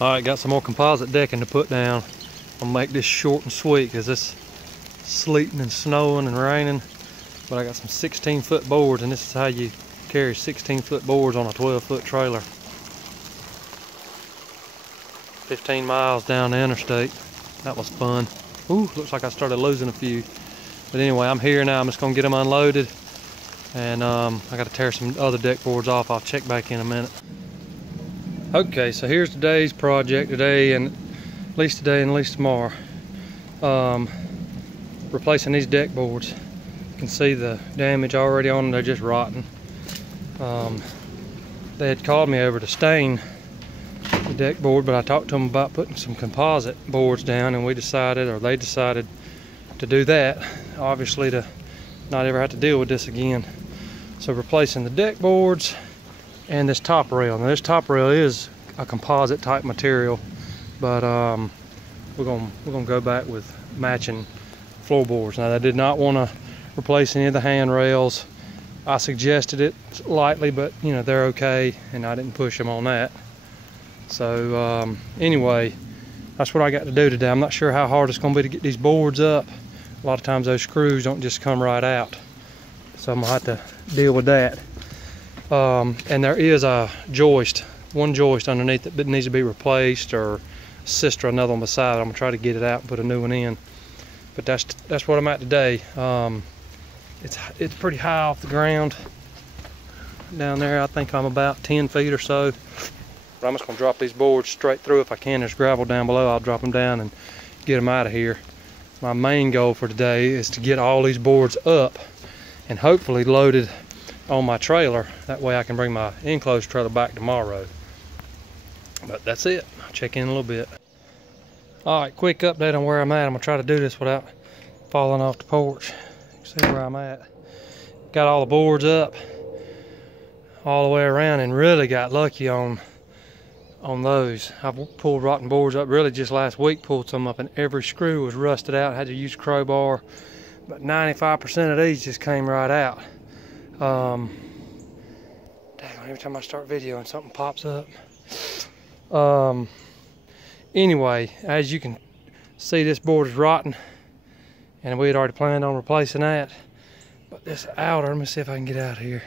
Alright, got some more composite decking to put down. I'll make this short and sweet because it's sleeting and snowing and raining. But I got some 16-foot boards, and this is how you carry 16-foot boards on a 12-foot trailer. 15 miles down the interstate. That was fun. Ooh, looks like I started losing a few. But anyway, I'm here now. I'm just gonna get them unloaded. And I gotta tear some other deck boards off. I'll check back in a minute. Okay, so here's today's project today, and at least today and at least tomorrow. Replacing these deck boards. You can see the damage already on them. They're just rotten. They had called me over to stain the deck board, but I talked to them about putting some composite boards down, and they decided to do that, obviously to not ever have to deal with this again. So replacing the deck boards and this top rail. Now this top rail is a composite type material, but we're gonna go back with matching floorboards. Now I did not want to replace any of the handrails. I suggested it lightly, but you know, they're okay, and I didn't push them on that. So anyway, that's what I got to do today. I'm not sure how hard it's gonna be to get these boards up. A lot of times those screws don't just come right out, so I'm gonna have to deal with that. And there is a joist, one joist underneath it that needs to be replaced, or sister another one beside it. I'm gonna try to get it out and put a new one in. But that's what I'm at today. It's pretty high off the ground down there. I think I'm about 10 feet or so. But I'm just gonna drop these boards straight through. If I can, there's gravel down below. I'll drop them down and get them out of here. My main goal for today is to get all these boards up and hopefully loaded on my trailer. That way I can bring my enclosed trailer back tomorrow. But that's it. I'll check in a little bit. All right, quick update on where I'm at. I'm gonna try to do this without falling off the porch. See where I'm at. Got all the boards up all the way around, and really got lucky on those. I've pulled rotten boards up really just last week, pulled some up, and every screw was rusted out. Had to use crowbar, but 95% of these just came right out. Dang, every time I start videoing, something pops up. Anyway, as you can see, this board is rotten, and we had already planned on replacing that. But this outer, let me see if I can get out of here.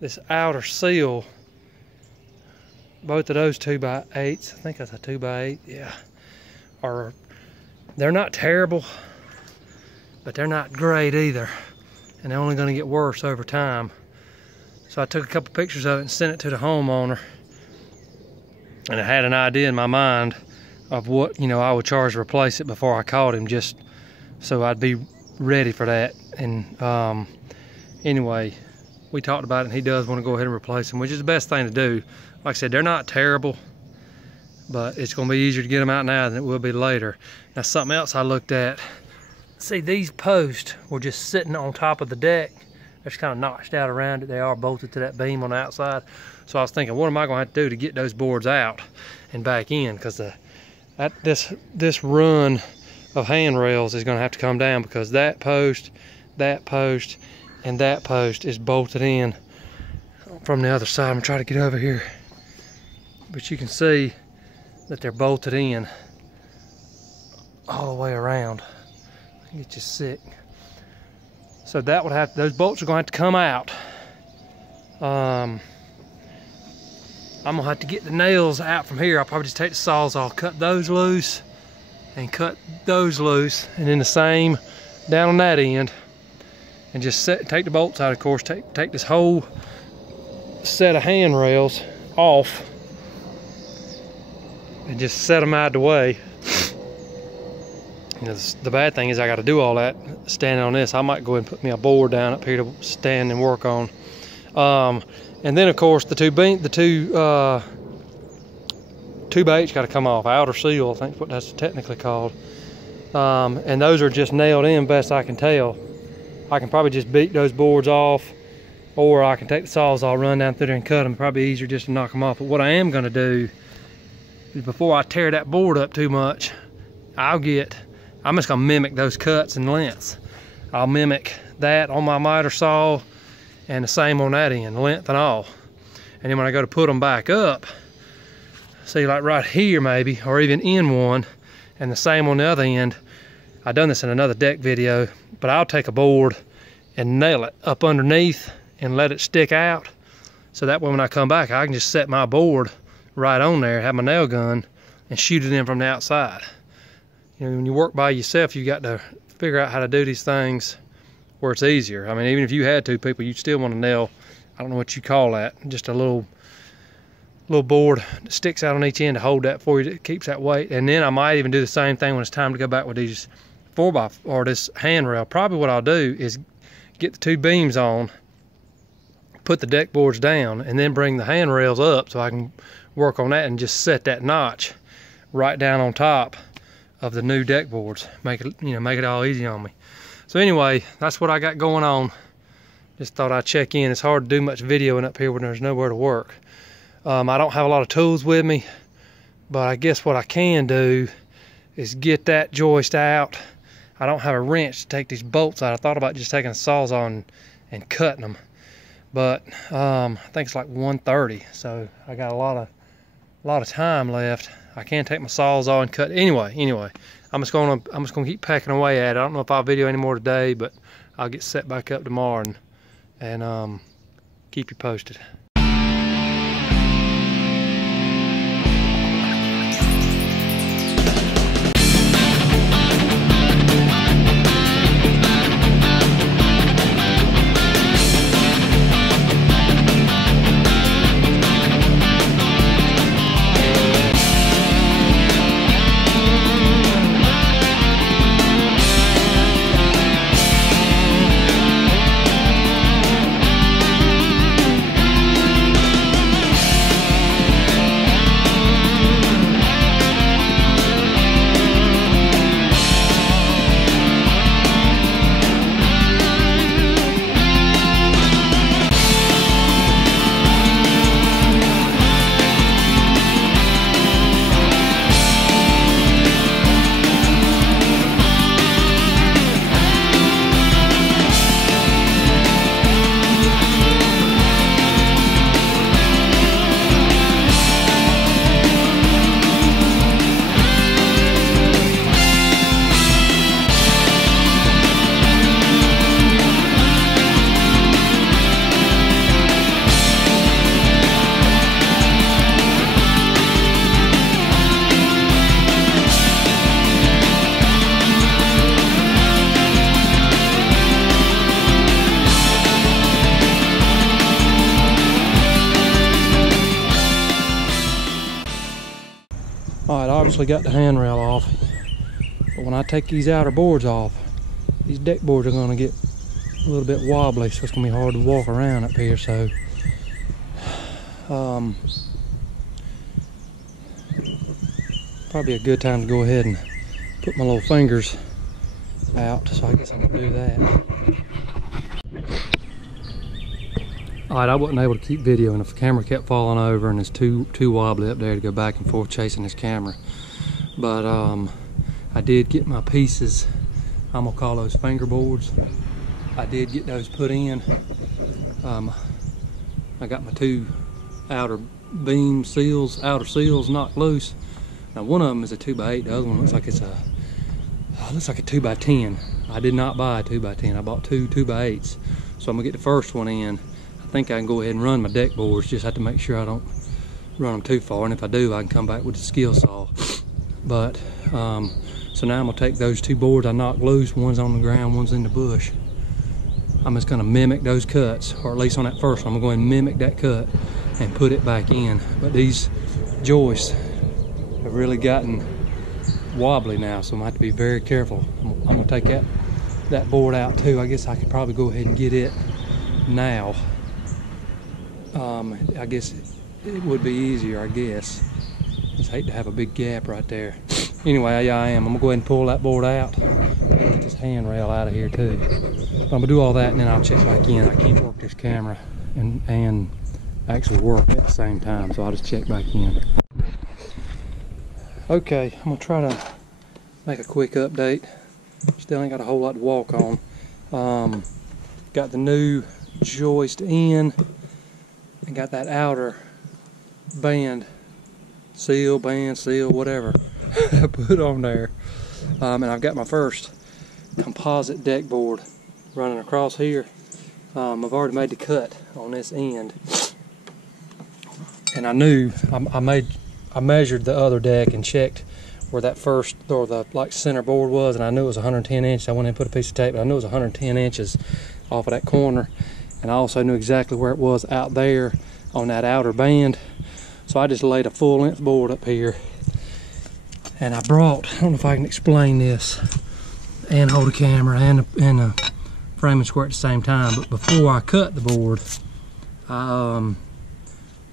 This outer seal, both of those 2x8s, I think that's a 2x8, yeah, they're not terrible, but they're not great either, and they're only going to get worse over time. So I took a couple pictures of it and sent it to the homeowner, and I had an idea in my mind of what, you know, I would charge to replace it before I called him, just so I'd be ready for that. And anyway, we talked about it, and he does want to go ahead and replace them, which is the best thing to do. Like I said, they're not terrible, but it's going to be easier to get them out now than it will be later. Now, something else I looked at, see, these posts were just sitting on top of the deck. They're just kind of notched out around it. They are bolted to that beam on the outside. So I was thinking, what am I going to have to do to get those boards out and back in? Because this run of handrails is going to have to come down, because that post, and that post is bolted in from the other side. I'm going to try to get over here, but you can see that they're bolted in all the way around. I get you sick. So that would have, those bolts are going to have to come out. I'm gonna have to get the nails out from here. I'll probably just take the Sawzall, cut those loose, and cut those loose, and then the same down on that end, and just take the bolts out, of course. Take this whole set of handrails off and just set them out of the way. You know, the bad thing is I got to do all that standing on this. I might go ahead and put me a board down up here to stand and work on. And then, of course, the two 2x8's got to come off. Outer seal, I think what that's technically called. And those are just nailed in, best I can tell. I can probably just beat those boards off, or I can take the Sawzall, run down through there and cut them. Probably easier just to knock them off. But what I am going to do is, before I tear that board up too much, I'm just going to mimic those cuts and lengths. I'll mimic that on my miter saw, and the same on that end, length and all. And then when I go to put them back up, See, like right here maybe, or even in one, and the same on the other end. I've done this in another deck video, but I'll take a board and nail it up underneath and let it stick out. So that way when I come back, I can just set my board right on there, have my nail gun, and shoot it in from the outside. You know, when you work by yourself, you got to figure out how to do these things where it's easier. I mean, even if you had two people, you still want to nail, I don't know what you call that, just a little board that sticks out on each end to hold that for you, that keeps that weight. And then I might even do the same thing when it's time to go back with these 4x or this handrail. Probably what I'll do is get the two beams on, put the deck boards down, and then bring the handrails up so I can work on that and just set that notch right down on top of the new deck boards. Make it, you know, make it all easy on me. So anyway, that's what I got going on. Just thought I'd check in. It's hard to do much videoing up here when there's nowhere to work. I don't have a lot of tools with me, but I guess what I can do is get that joist out. I don't have a wrench to take these bolts out. I thought about just taking a Sawzall and cutting them, but I think it's like 1:30, so I got a lot of time left. I can take my Sawzall and cut. Anyway, I'm just gonna keep packing away at it. I don't know if I'll video any more today, but I'll get set back up tomorrow and keep you posted. Alright, obviously got the handrail off, but when I take these outer boards off, these deck boards are going to get a little bit wobbly, so it's going to be hard to walk around up here. So probably a good time to go ahead and put my little fingers out, so I guess I'm going to do that. Alright, I wasn't able to keep videoing if the camera kept falling over and it's too wobbly up there to go back and forth chasing this camera. But I did get my pieces, I'm gonna call those fingerboards. I did get those put in. I got my two outer beam seals, outer seals knocked loose. Now one of them is a 2x8, the other one looks like it's a 2x10. I did not buy a 2x10, I bought two 2x8s. So I'm gonna get the first one in. I think I can go ahead and run my deck boards, just have to make sure I don't run them too far, and if I do, I can come back with the skill saw. But so now I'm gonna take those two boards I knocked loose, one's on the ground, one's in the bush. I'm just gonna mimic those cuts, or at least on that first one, I'm gonna go ahead and mimic that cut and put it back in. But these joists have really gotten wobbly now, so I'm gonna have to be very careful. I'm gonna take that board out too. I guess I could probably go ahead and get it now. I guess it would be easier, I guess. Just hate to have a big gap right there. Anyway, yeah, I'm gonna go ahead and pull that board out. Get this handrail out of here too. I'm gonna do all that and then I'll check back in. I can't work this camera and actually work at the same time, so I'll just check back in. Okay, I'm gonna try to make a quick update. Still ain't got a whole lot to walk on. Got the new joist in and got that outer band seal, band, seal, whatever I put on there. And I've got my first composite deck board running across here. I've already made the cut on this end, and I knew I measured the other deck and checked where that first, or the like center board was, and I knew it was 110 inches. I went in and put a piece of tape, but I knew it was 110 inches off of that corner, and I also knew exactly where it was out there on that outer band. So I just laid a full length board up here, and I brought, I don't know if I can explain this and hold a camera and a frame and square at the same time, but before I cut the board,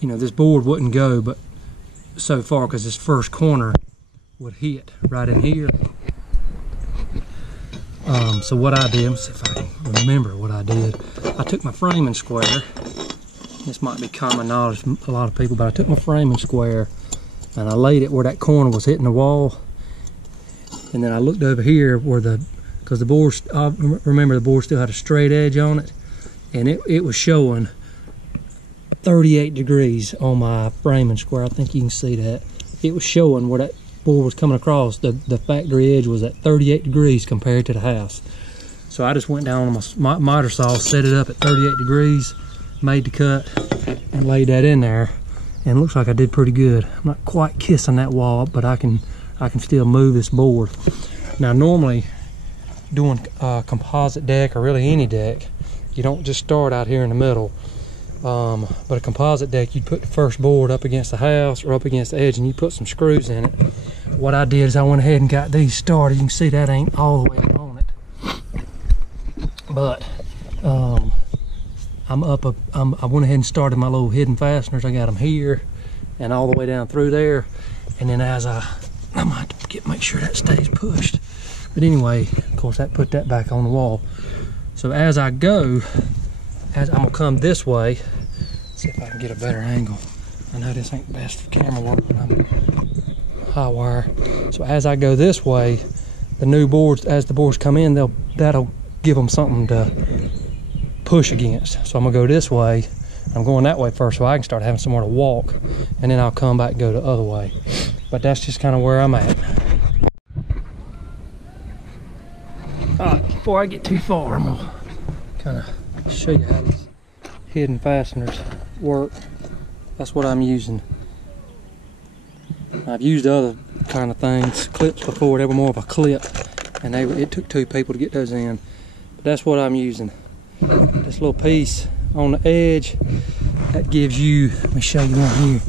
you know, this board wouldn't go but so far, because this first corner would hit right in here. So what I did, let's see if I can remember what I did. I took my framing square. This might be common knowledge from a lot of people, but I took my framing square and I laid it where that corner was hitting the wall. And then I looked over here where because the board, I remember the board still had a straight edge on it, and it was showing 38 degrees on my framing square. I think you can see that. It was showing where that board was coming across. The factory edge was at 38 degrees compared to the house. So I just went down on my miter saw, set it up at 38 degrees, made the cut, and laid that in there. And it looks like I did pretty good. I'm not quite kissing that wall, but I can still move this board. Now normally, doing a composite deck, or really any deck, you don't just start out here in the middle. But a composite deck, you'd put the first board up against the house or up against the edge, and you put some screws in it. What I did is I went ahead and got these started. You can see that ain't all the way up on it, but I went ahead and started my little hidden fasteners. I got them here and all the way down through there, and then as I might have to make sure that stays pushed. But anyway, of course, that put that back on the wall. So as I go, I'm gonna come this way. See if I can get a better angle. I know this ain't best for camera work, but I'm high wire. So as I go this way, the new boards, as the boards come in, that'll give them something to push against. So I'm gonna go this way. I'm going that way first so I can start having somewhere to walk, and then I'll come back and go the other way. But that's just kind of where I'm at. Alright, before I get too far, I'm gonna kind of show you how these hidden fasteners work. That's what I'm using. I've used other kind of things, clips before. They were more of a clip, and it took two people to get those in. But that's what I'm using. This little piece on the edge, that gives you, let me show you one here.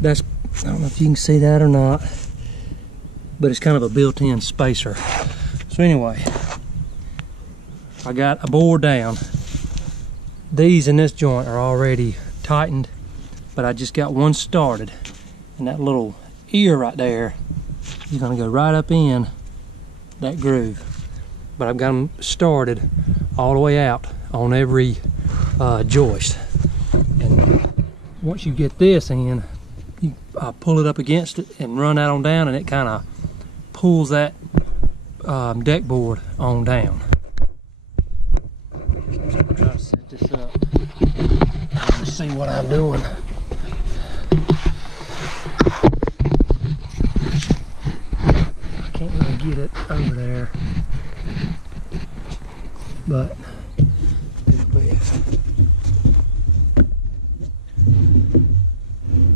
That's, I don't know if you can see that or not, but it's kind of a built-in spacer. So anyway, I got a board down. These in this joint are already tightened, but I just got one started. And that little ear right there is gonna go right up in that groove. But I've got them started all the way out on every joist. And once you get this in, you pull it up against it and run that on down, and it kind of pulls that deck board on down. Okay, so I'm gonna try to set this up and see what I'm doing. I can't really get it over there, but do the best.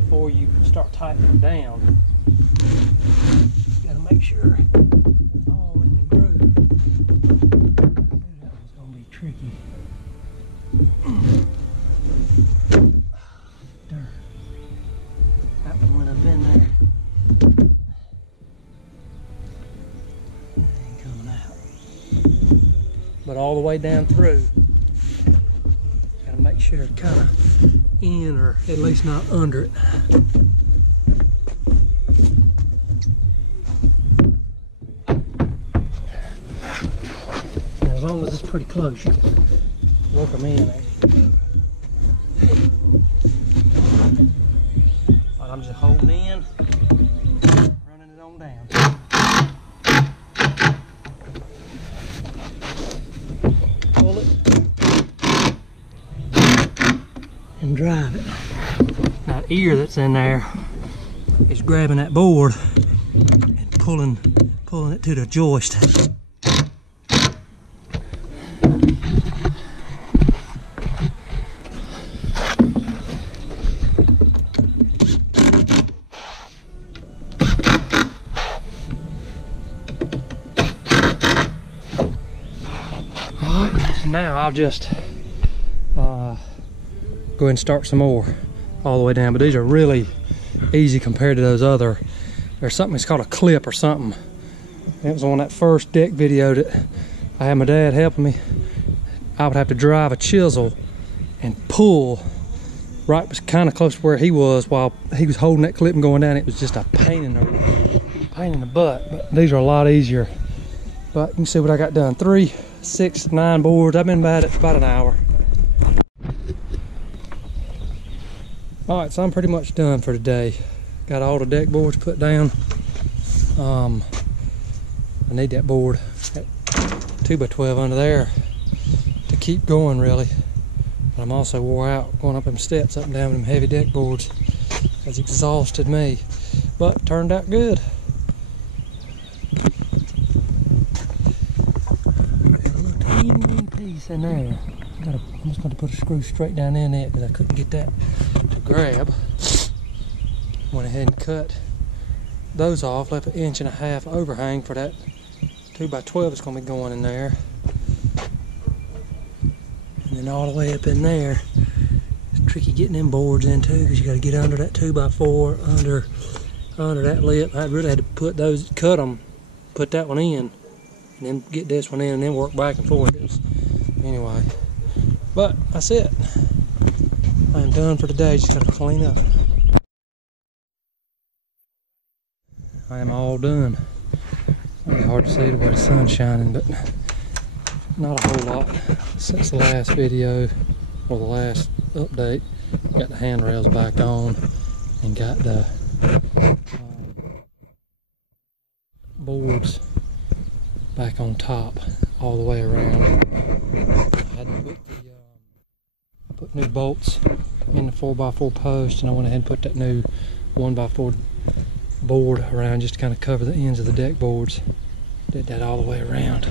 Before you start tightening it down, you gotta make sure it's all in the groove. That was gonna be tricky. Darn. That one went up in there. It ain't coming out. But all the way down through, gotta make sure it's kind of in, or at least not under it. Now, as long as it's pretty close, you can work them in. But I'm just holding in, running it on down. Pull it and drive it. That ear that's in there, is grabbing that board and pulling it to the joist. Now I'll just go ahead and start some more all the way down, but these are really easy compared to those other. There's something that's called a clip or something. It was on that first deck video that I had my dad helping me. I would have to drive a chisel and pull right kind of close to where he was while he was holding that clip and going down. It was just a pain in the butt, but these are a lot easier. But you can see what I got done. 3, 6, 9 boards. I've been at it about an hour. All right, so I'm pretty much done for today. Got all the deck boards put down. I need that board, that 2x12 under there to keep going really. But I'm also wore out going up them steps, up and down them heavy deck boards. It's exhausted me, but turned out good. Piece in there. I'm just going to put a screw straight down in it because I couldn't get that to grab. Went ahead and cut those off, left 1.5 inch overhang for that 2x12 that's going to be going in there. And then all the way up in there, it's tricky getting them boards in too because you got to get under that 2x4, under that lip. I really had to put those, cut them, put that one in, and then get this one in and then work back and forth. Anyway, but that's it. I am done for today. Just gotta clean up. I am all done. It's hard to see the way the sun's shining, but not a whole lot since the last video or the last update. Got the handrails back on and got the boards back on top all the way around. I had to put new bolts in the 4x4 post, and I went ahead and put that new 1x4 board around just to kind of cover the ends of the deck boards. Did that all the way around.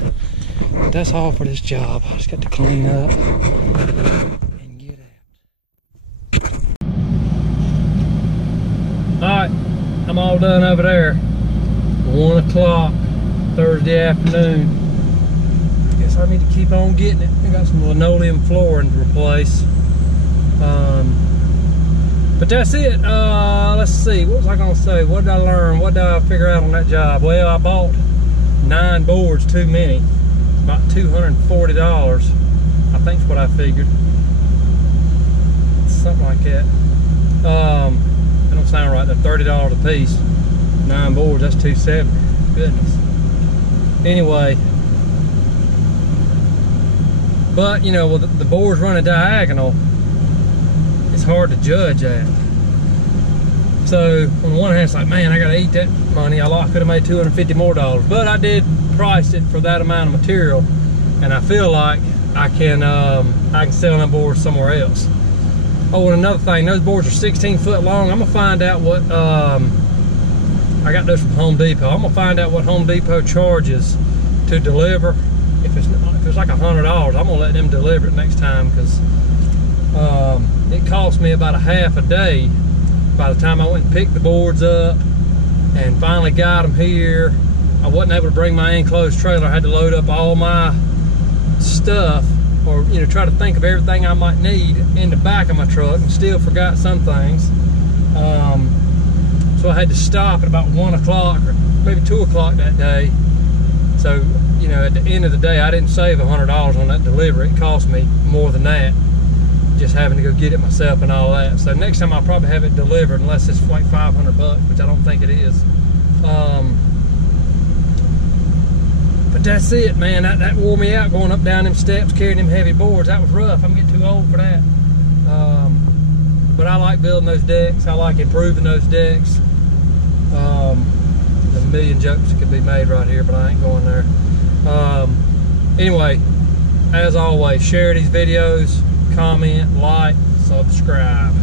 But that's all for this job. I just got to clean up and get out. Alright, I'm all done over there. 1 o'clock Thursday afternoon. I guess I need to keep on getting it. I got some linoleum flooring to replace. But that's it. Let's see, what was I gonna say? What did I learn? What did I figure out on that job? Well, I bought 9 boards too many. About $240, I think is what I figured. Something like that. That don't sound right. They're $30 a piece. 9 boards, that's $270. Goodness. Anyway, but you know, with the boards running diagonal, it's hard to judge that. So on the one hand, it's like, man, I gotta eat that money. I could have made $250 more, but I did price it for that amount of material, and I feel like I can sell them boards somewhere else. Oh, and another thing, those boards are 16 foot long. I'm gonna find out what I got those from Home Depot. I'm gonna find out what Home Depot charges to deliver. If it's like $100, I'm gonna let them deliver it next time, because it cost me about a half a day by the time I went and picked the boards up and finally got them here. I wasn't able to bring my enclosed trailer. I had to load up all my stuff, or you know, try to think of everything I might need in the back of my truck, and still forgot some things. So I had to stop at about 1 o'clock or maybe 2 o'clock that day. So, you know, at the end of the day, I didn't save $100 on that delivery. It cost me more than that, just having to go get it myself and all that. So next time I'll probably have it delivered, unless it's like $500, which I don't think it is. But that's it, man. That wore me out, going up down them steps, carrying them heavy boards. That was rough. I'm getting too old for that. But I like building those decks. I like improving those decks. There's a million jokes that could be made right here, but I ain't going there. Anyway, as always, share these videos, comment, like, subscribe.